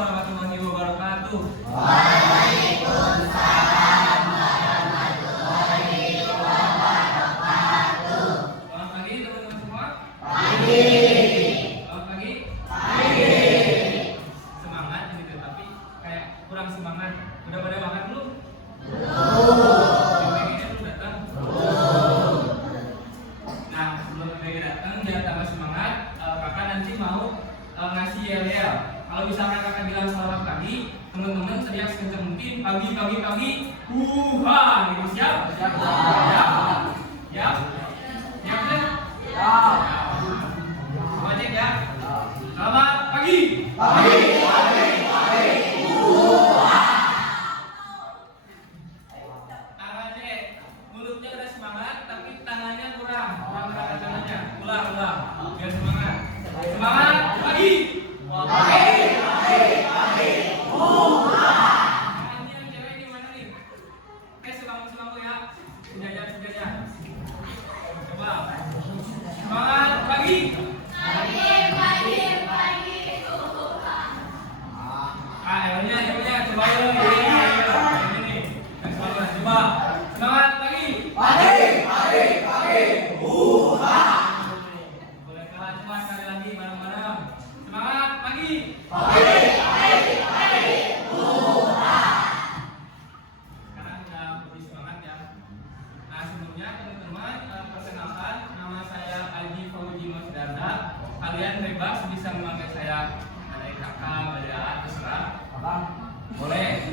warahmatullahi wabarakatuh. Waalaikumsalam warahmatullahi wabarakatuh. Selamat pagi teman-teman semua. Pagi. Selamat pagi. Pagi. Semangat gitu, tapi kayak kurang semangat. Udah pada makan belum? Belum. Pengennya lu datang? Belum. Nah, sebelum pengen datang, jangan tambah semangat. Kakak nanti mau ngasih yel-yel. Kalau misalkan kakak bilang selamat pagi, teman-teman teriak sekencang mungkin pagi. Huha, gitu. Siap? Siap. Siap? Siap kan? Coba cek ya. Selamat pagi. Pagi. Tangan cek. Mulutnya udah semangat, tapi tangannya kurang gerakan tangannya. Ulang. Biar semangat. Semangat pagi. Ini yang cewek ini mana nih? Oke, semangat ya. Sejajar. Coba. Semangat pagi. Ayonya coba yuk. Ini. Coba. Semangat pagi. Boleh kalah cuma sekali lagi bareng-bareng. Semangat pagi. Sekarang udah lebih semangat ya. Nah, sebelumnya teman-teman perkenalkan, nama saya Alji Fauji Masdanda. Kalian bebas bisa memanggil saya adek kakak, adek terserah. Boleh.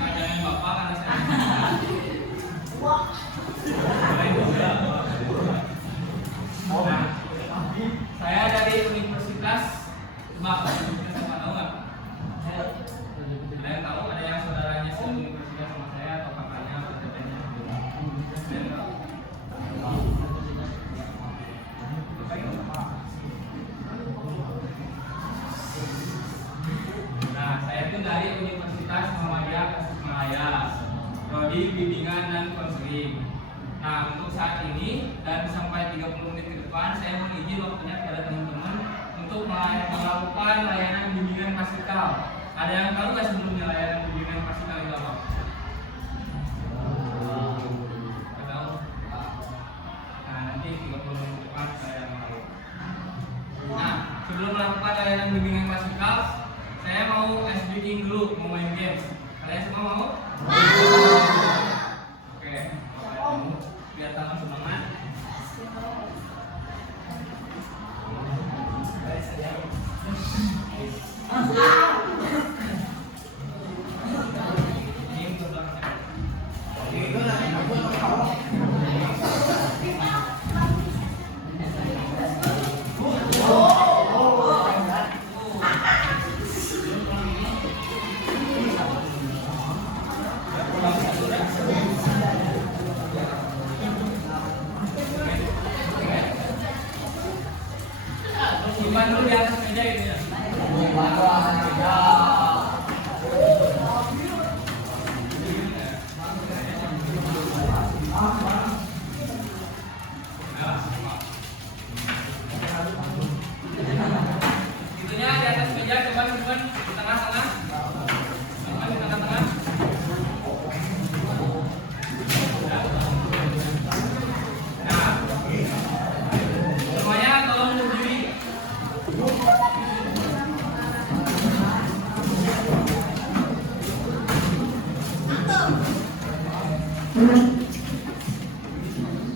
Jangan bapak karena saya. Boleh juga. Nah, saya dari Universitas Bapak. Siapa tahu nggak? Ada yang tahu? Ada yang saudaranya se-universitas sama saya atau kakaknya atau tetenya? Ada yang tahu? Nah, saya itu dari Universitas Muhammadiyah Tasikmalaya, prodi bimbingan dan konseling. Nah, untuk saat ini dan sampai 30 menit ke depan, saya mohon izin waktunya kepada teman-teman untuk melakukan layanan bimbingan pasikal. Ada yang tahu nggak sebelumnya layanan bimbingan pasikal itu apa? Nggak tahu? Nah, nanti 30 menit ke depan saya mau. Nah, sebelum melakukan layanan bimbingan pasikal, saya mau ice breaking dulu, mau main games. Kalian semua mau? Oke, biar tambah semangat. Ini untuk belakang. Simpan dulu di atas meja ini ya. Itunya di atas meja, coba simpan di tengah-tengah. Simpan di tengah-tengah. Nah, semuanya tolong berdiri.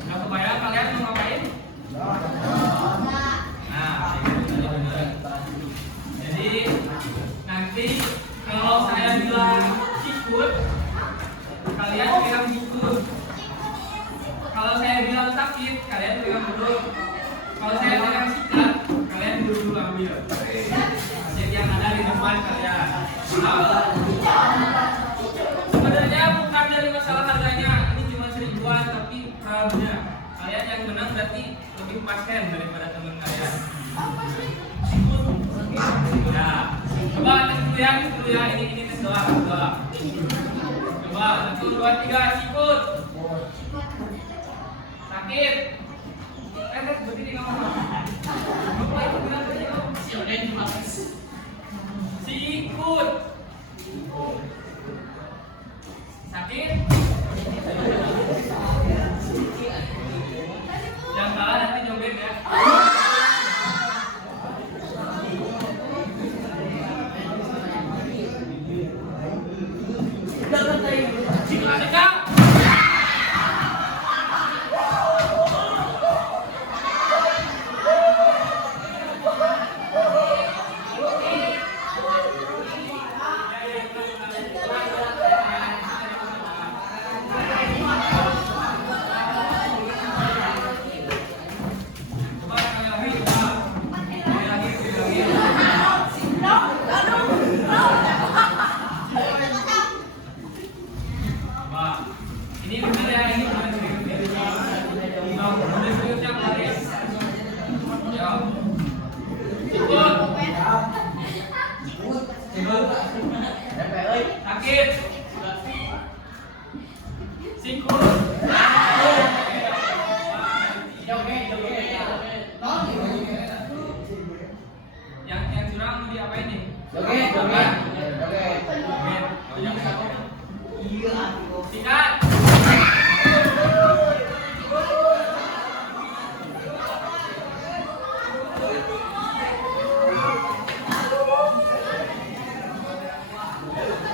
Nah, kebayang kalian mau ngapain? Nah, jadi nanti kalau saya bilang sikut, kalian bilang sikut. Kalau saya bilang sakit, kalian bilang duduk. Kalau saya bilang sikat, kalian duduk ambil. Jadi yang ada di depan kalian. Sebenarnya bukan dari masalah harganya, ini cuma seribuan, tapi crowdnya. Kalian yang menang berarti lebih pasken daripada teman kalian. Nah, coba tes dulu ya, ini tes doang. Coba, 1, 2, 3, sikut. Sakit. Berdiri kamu. Sikut.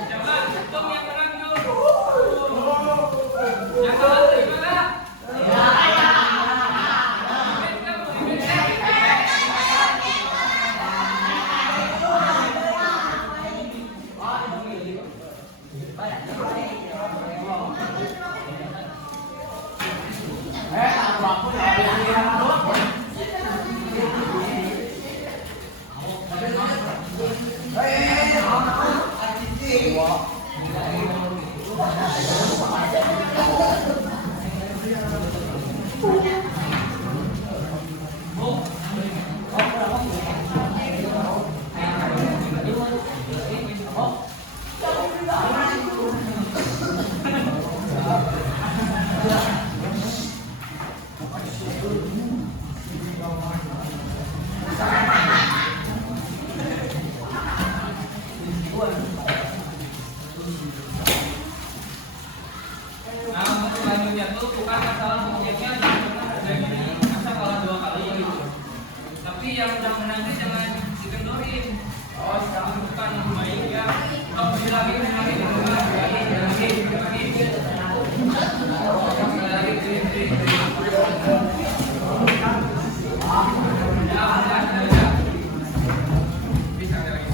Coba, hitung yang menang dulu. Yang kalah terima nggak? Nah, untuk selanjutnya tuh bukan masalah objeknya jadi masa kalah 2 kali gitu. Tapi yang udah menang itu jangan dikendorin. Oh, sekarang bukan main ya. Oh, lagi. Bisa lagi.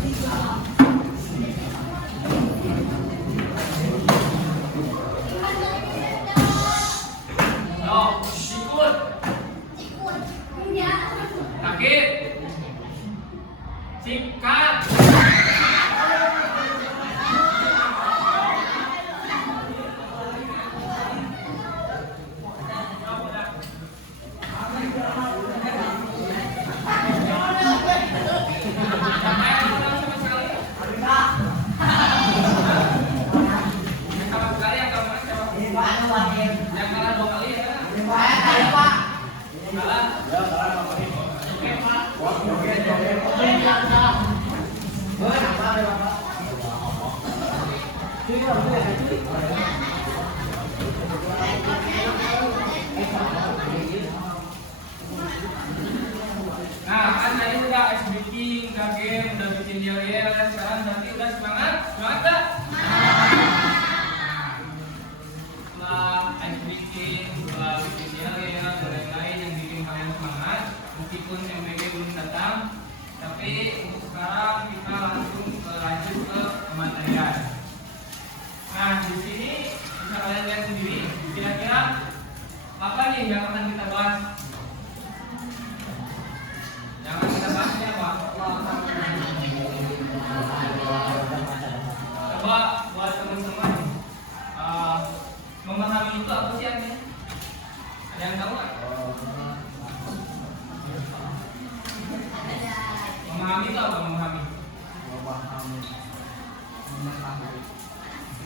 No, sikut. Sakit. Sikat. Yang kalah 2 kali ya. Kalah. Nah, kan tadi udah ice breaking, game, udah bikin yel-yel, sekarang nanti udah semangat, semangat gak? Setelah ice breaking, setelah bikin yel-yel, dan lain-lain yang bikin kalian semangat, meskipun MBG belum datang, tapi untuk sekarang kita langsung lanjut ke material. Nah, di sini bisa kalian lihat sendiri, kira-kira apa nih yang akan kita bahas? Yang akan kita bahas ini apa? Coba buat teman-teman memahami itu apa sih artinya? Ada yang tahu nggak? Memahami itu apa? Memahami?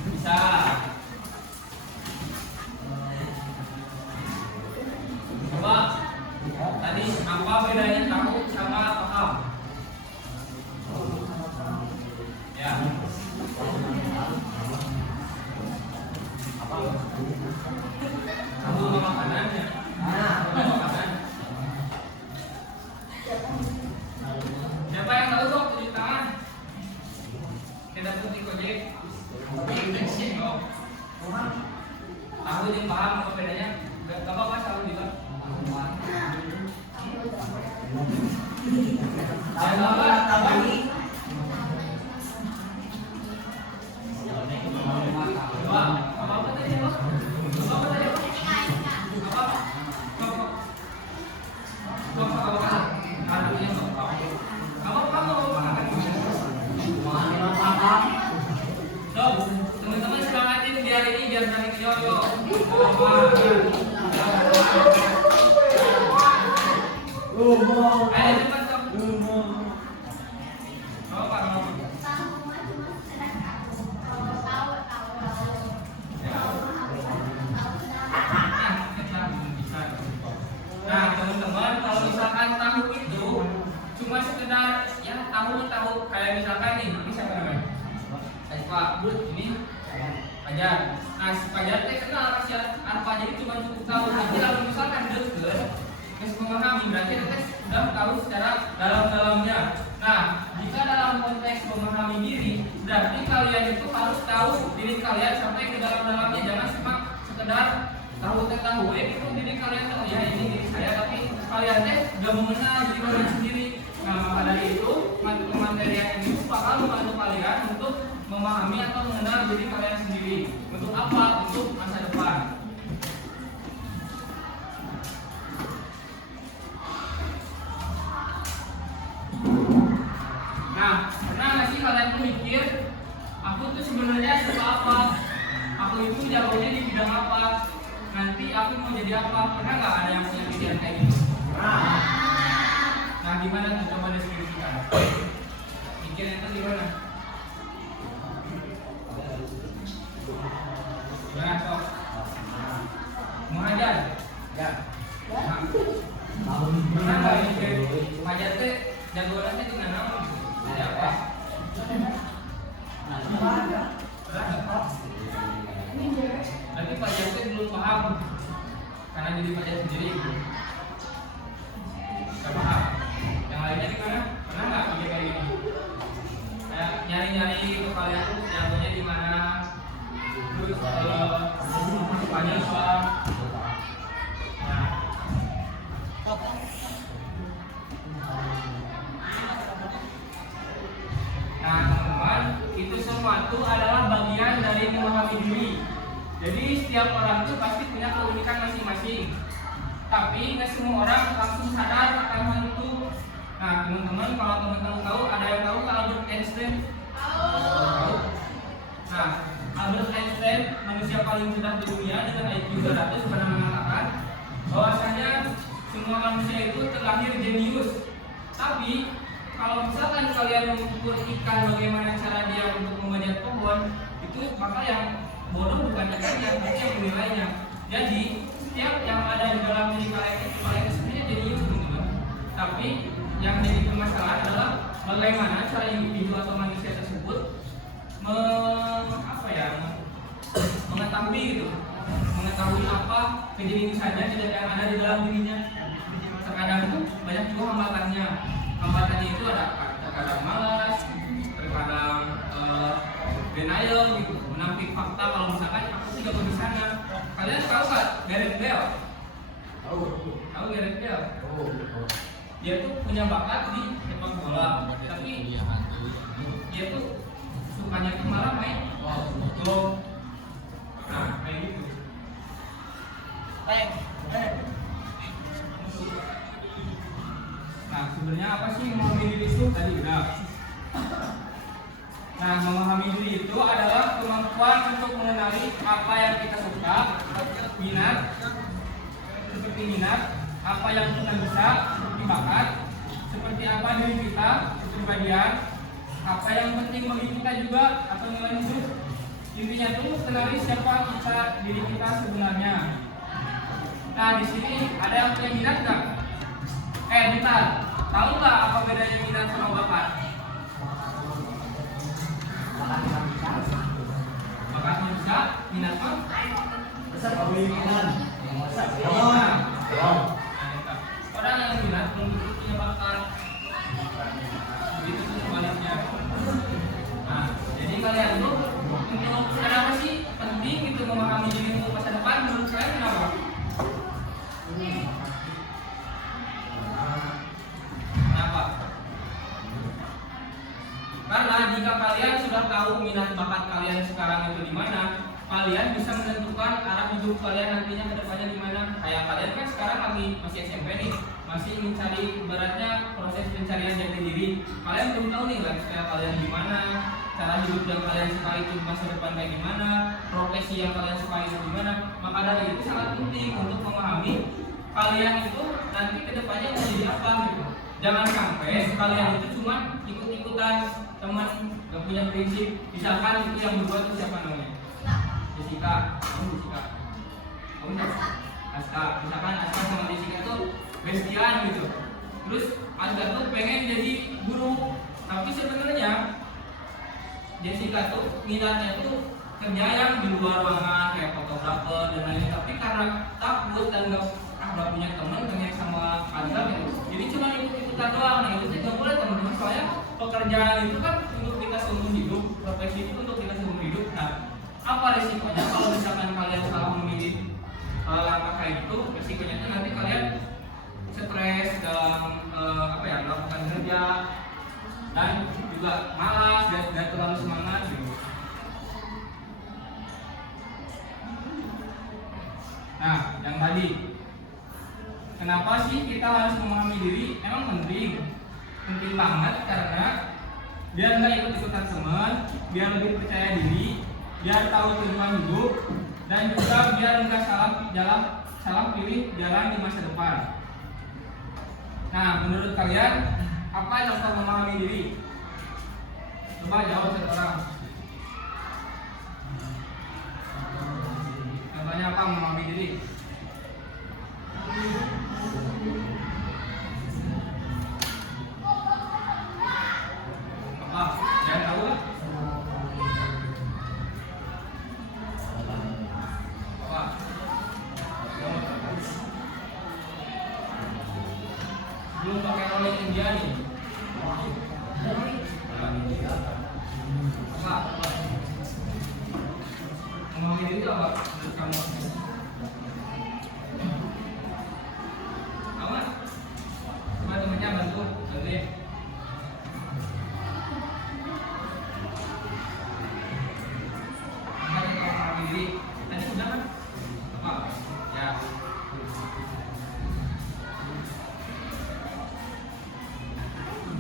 Bisa. Coba tadi apa bedanya tahu sama paham? Ya. Tahu sama makanannya. Makanan. Siapa yang tahu kok tunjuk tangan? Kita putih kojek. Oh. Tahu yang paham apa bedanya? Gak apa-apa tahu juga. Jangan apa lagi. Coba apa tadi? Apa tadi? Teman-teman semangatin biar ini biar saling yoyo. Ayo cepat sok. Apa? Nah, teman-teman, kalau misalkan tahu itu cuma sekedar ya tahu kayak misalkan nih, ini siapa namanya? Pak Bud, ini Fajar. Nah, si Fajar teh kenal apa jadi cuma cukup tahu. Tapi kalau misalkan deket, memahami berarti kita sudah tahu secara dalam-dalamnya. Nah, jika dalam konteks memahami diri, berarti kalian itu harus tahu diri kalian sampai ke dalam-dalamnya. Jangan cuma sekedar tahu itu diri kalian tahu ya ini diri saya, tapi kalian gak mengenal diri kalian sendiri. Nah, maka dari itu materi ini bakal membantu kalian untuk memahami atau mengenal diri kalian sendiri. Untuk apa? Untuk masa depan. Nah, pernah nggak sih kalian tuh mikir, aku tuh sebenarnya suka apa? Aku itu jagonya di bidang apa? Nanti aku mau jadi apa? Pernah nggak ada yang punya pikiran kayak gitu? Nah, gimana tuh coba deskripsikan? Mikirnya itu gimana? Gimana sok? Mengajar? Ya. Pernah nggak mikir mengajar teh jagoannya di mana? Jadi apa? Berarti Pak Jati belum paham karena jadi Pak Jati sendiri nggak paham. Yang lainnya gimana? Pernah nggak mikir kayak gini? Kayak nyari-nyari itu kalian tuh jagonya di mana? Terus banyak soal. Nah, teman-teman, itu semua itu adalah bagian dari memahami diri. Jadi setiap orang itu pasti punya keunikan masing-masing. Tapi nggak semua orang langsung sadar akan hal itu. Nah, teman-teman, kalau teman-teman tahu, ada yang tahu Albert Einstein? Tahu. Nah, Albert Einstein, manusia paling cerdas di dunia dengan IQ 200, pernah mengatakan bahwasanya semua manusia itu terlahir jenius. Tapi kalau misalkan kalian mengukur ikan bagaimana cara dia untuk memanjat pohon, itu maka yang bodoh bukan ikannya, tapi yang menilainya. Jadi setiap yang ada di dalam diri kalian sebenarnya jenius, teman-teman. Tapi yang jadi permasalahan adalah bagaimana cara individu atau manusia tersebut mengetahui gitu, mengetahui apa kejeniusannya yang ada di dalam dirinya. Terkadang itu banyak juga hambatannya. Hambatannya itu ada terkadang malas, terkadang denial gitu, menampik fakta. Kalau misalkan aku tidak di sana. Kalian tahu nggak Gareth Bale? Tahu Gareth Bale? Dia tuh punya bakat di sepak bola, tapi dia tuh sukanya tuh malah main golf. Nah, kayak gitu. Nah, sebenarnya apa sih memahami diri itu? Tadi udah. Nah, memahami diri itu adalah kemampuan untuk mengenali apa yang kita suka, minat, seperti minat, apa yang kita bisa, seperti bakat, seperti apa diri kita, kepribadian, apa yang penting bagi kita juga atau nilai hidup. Intinya tuh kenali siapa kita, diri kita sebenarnya. Nah, di sini ada yang punya minat nggak? Bentar, tahu nggak apa bedanya minat sama bakat? Bakatnya bisa, minat mah besar keinginan. Orang yang minat belum tentu punya bakat. Itu tuh sebaliknya. Nah, jadi kalian tuh untuk kenapa sih penting gitu memahami diri untuk masa depan? Menurut kalian kenapa? Kenapa? Karena jika kalian sudah tahu minat bakat kalian sekarang itu di mana, kalian bisa menentukan arah hidup kalian nantinya ke depannya di mana. Kayak kalian kan sekarang masih SMP nih, masih mencari ibaratnya proses pencarian jati diri. Kalian belum tahu nih lifestyle kalian gimana, cara hidup yang kalian suka itu masa depan kayak gimana, profesi yang kalian suka itu gimana. Maka dari itu sangat penting untuk memahami kalian itu nanti ke depannya mau jadi apa gitu. Jangan sampai kalian itu cuma ikut-ikutan teman, gak punya prinsip. Misalkan itu yang berbuat itu siapa namanya? Jessica, kamu Jessica, kamu Aska. Misalkan Aska sama Jessica itu bestian gitu. Terus Aska tuh pengen jadi guru, tapi sebenarnya Jessica tuh minatnya tuh kerja yang di luar ruangan kayak fotografer dan lain-lain. Tapi karena takut dan gak punya teman pengen sama Aska gitu, jadi cuma ikut-ikutan doang. Nah itu soalnya pekerjaan itu kan untuk kita seumur hidup, profesi itu untuk kita seumur hidup. Nah, apa risikonya kalau misalkan kalian salah memilih langkah kayak gitu? Risikonya itu nanti kalian stres dalam melakukan kerja dan juga malas dan terlalu semangat gitu. Nah, yang tadi, kenapa sih kita harus memahami diri? Emang penting banget karena biar nggak ikut-ikutan teman, biar lebih percaya diri, biar tahu tujuan hidup, dan juga biar nggak salah pilih jalan di masa depan. Nah, menurut kalian apa contoh memahami diri? Coba jawab satu orang. Contohnya apa memahami diri? Apa? Jangan tahu lah. Apa? Belum pakai rolling India nih. Apa? Memahami diri itu apa menurut kamu? Apa? Coba temennya bantuin. Memahami diri. Tadi sudah kan? Apa? Ya.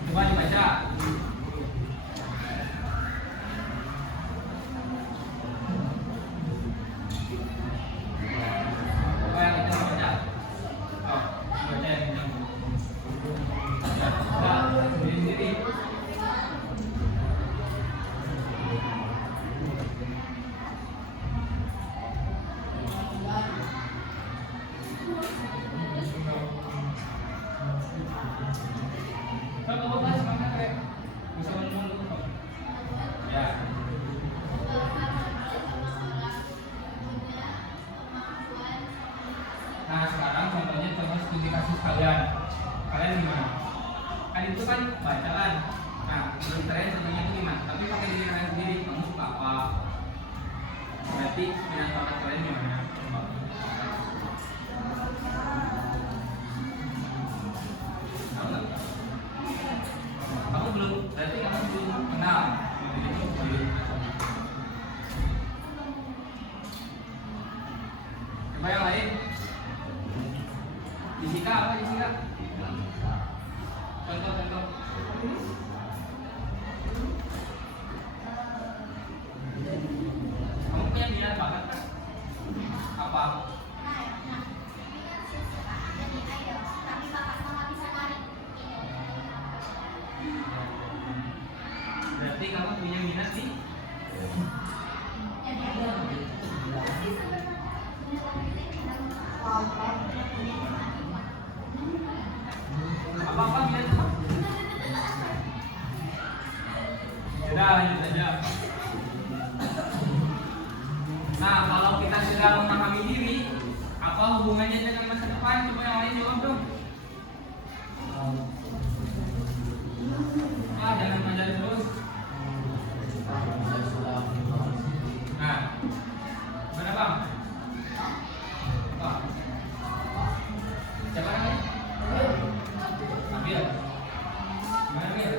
Coba dibaca. Apa yang kita baca? Oh, baca yang ini. Ya, sudah sendiri. Kalau bahas mana kayak bisa ngomong dulu. Ya. Nah, sekarang contohnya contoh studi kasus kalian. Kalian gimana? Kan itu kan bacaan. Nah, menurut kalian contohnya itu gimana? Tapi pakai diri kalian sendiri. Kamu suka apa? Berarti minat bakat kalian gimana? Coba. Tahu nggak? Kamu belum, berarti kamu belum kenal. Coba yang lain. Fisika apa fisika? Contoh. Kamu punya minat bakat kan? Apa? Berarti kamu punya minat nih? Apa minat kamu? Sudah lanjut aja. Nah, kalau kita sudah memahami diri, apa hubungannya dengan masa depan? Coba yang lain jawab dong. Jangan mandiri terus. Nah, mana bang? Apa? Siapa namanya? Ambil. Gimana Ambil?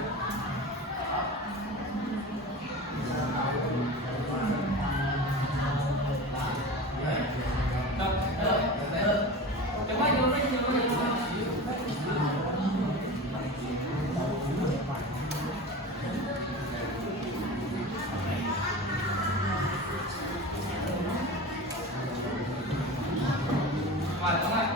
Coba jawab.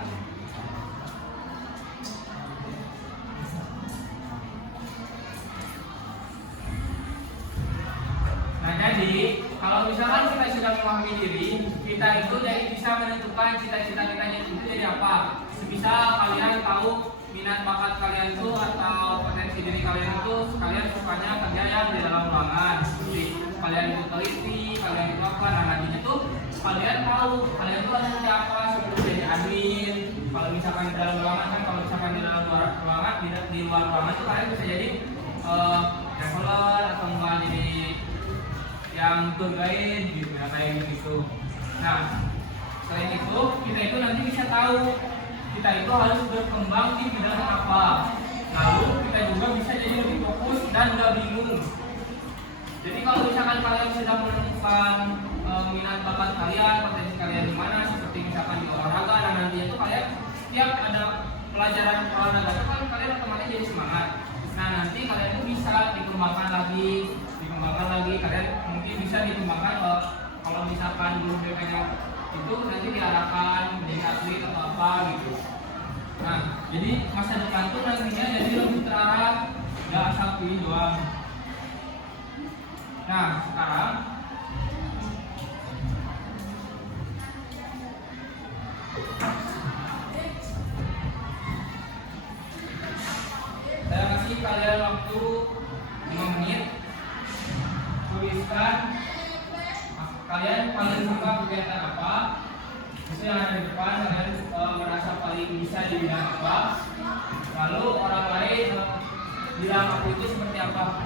Nah, jadi kalau misalkan kita sudah memahami diri, kita itu jadi bisa menentukan cita-cita kita itu jadi apa. Semisal kalian tahu minat bakat kalian itu atau potensi diri kalian itu, kalian sukanya kerja yang di dalam ruangan, seperti kalian itu teliti, kalian itu apa, nah nantinya itu kalian tahu kalian itu harus jadi apa, seperti jadi admin. Kalau misalkan di dalam ruangan kan, kalau misalkan di dalam ruangan, di luar ruangan itu kalian bisa jadi traveler atau enggak jadi yang tour guide gitu ya, kayak gitu. Nah, selain itu kita itu nanti bisa tahu kita itu harus berkembang di bidang apa. Lalu kita juga bisa jadi lebih fokus dan nggak bingung. Jadi kalau misalkan kalian sudah menemukan minat bakat kalian, potensi kalian di mana, seperti misalkan di olahraga, dan nantinya itu kalian setiap ada pelajaran olahraga itu kan kalian otomatis jadi semangat. Nah nanti kalian itu bisa dikembangkan lagi, kalian mungkin bisa dikembangkan kalau misalkan dulu BPK itu nanti diarahkan menjadi atlet atau apa gitu. Nah jadi masa depan tuh nantinya jadi lebih terarah, nggak asal pilih doang. Nah sekarang saya kasih kalian waktu 5 menit, tuliskan kalian paling suka kegiatan apa, itu yang ada di depan, kalian merasa paling bisa di bidang apa, lalu orang lain bilang aku itu seperti apa.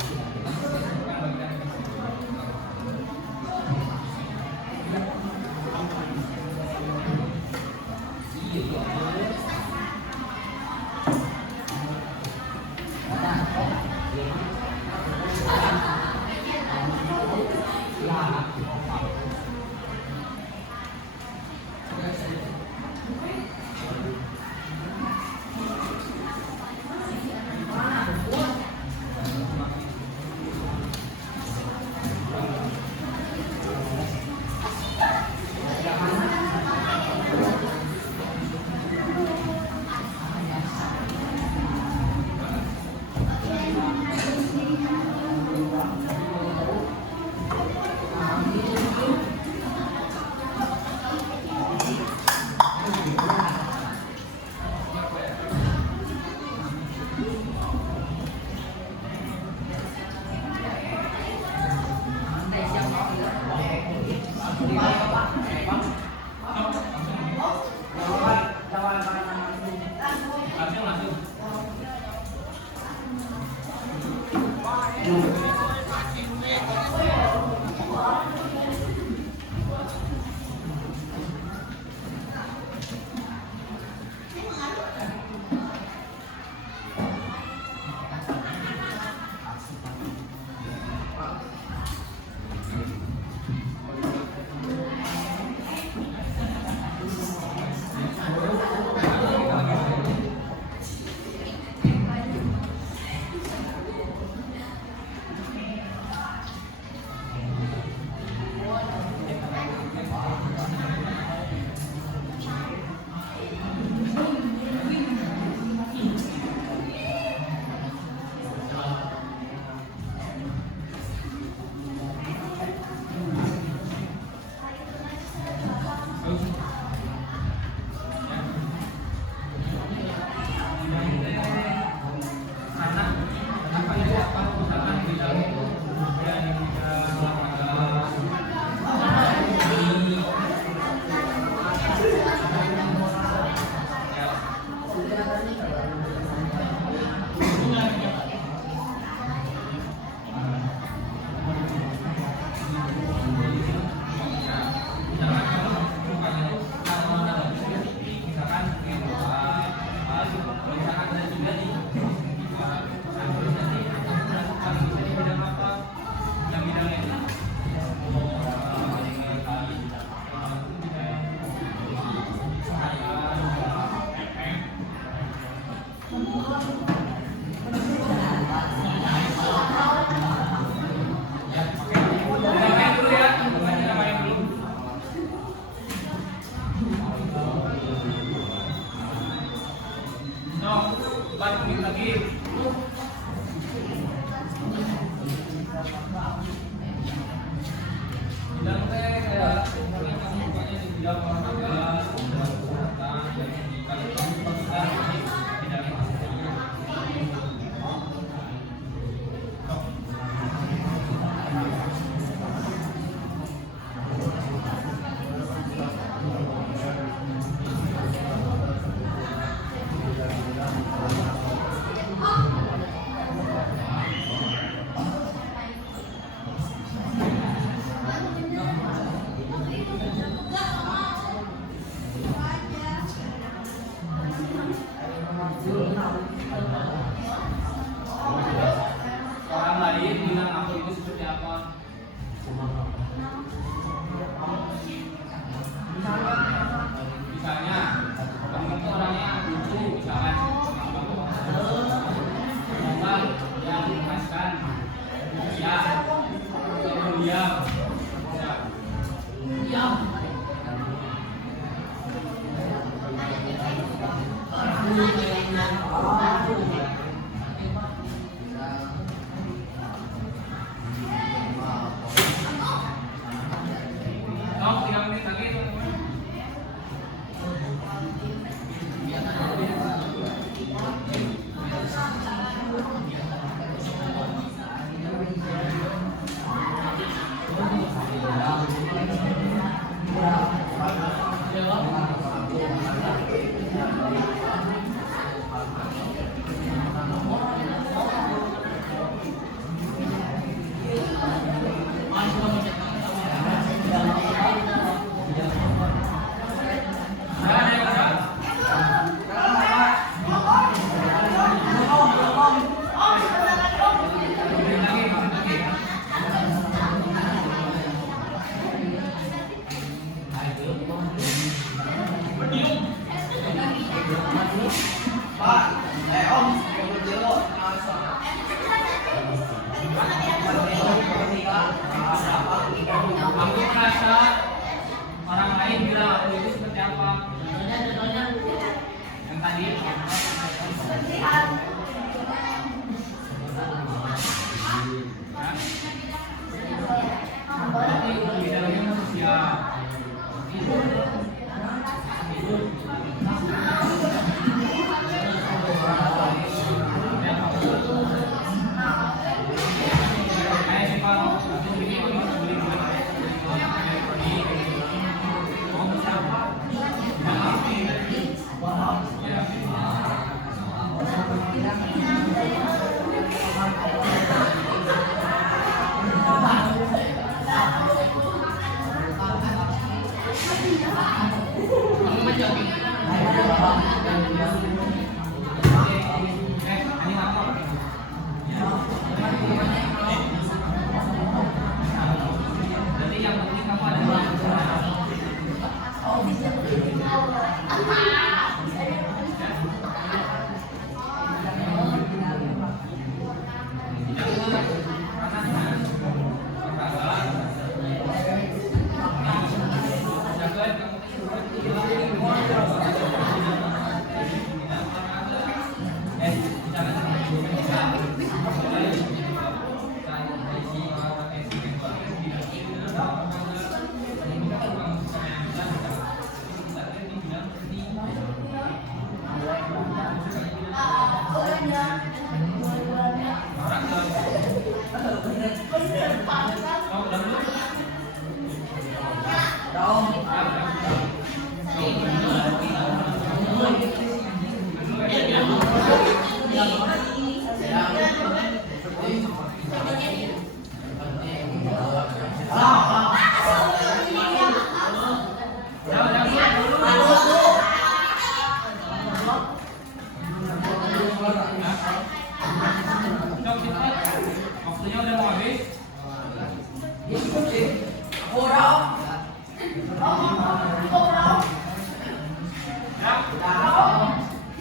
Waktunya udah mau habis.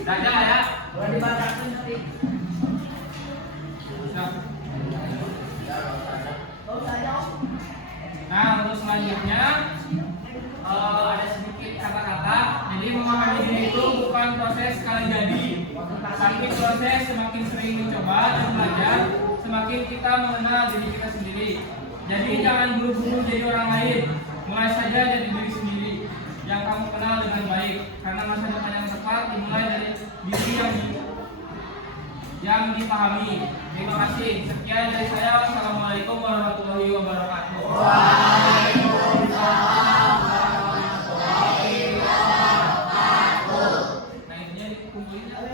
Dadah ya. Nah, untuk selanjutnya ada sedikit kata-kata. Jadi memahami diri itu bukan proses sekali jadi, tapi proses semakin sering dicoba dan belajar, semakin kita mengenal diri kita sendiri. Jadi jangan buru-buru jadi orang lain, mulai saja dari diri sendiri yang kamu kenal dengan baik, karena masa depan yang tepat dimulai dari diri yang dipahami. Terima kasih. Sekian dari saya. Wassalamualaikum warahmatullahi wabarakatuh.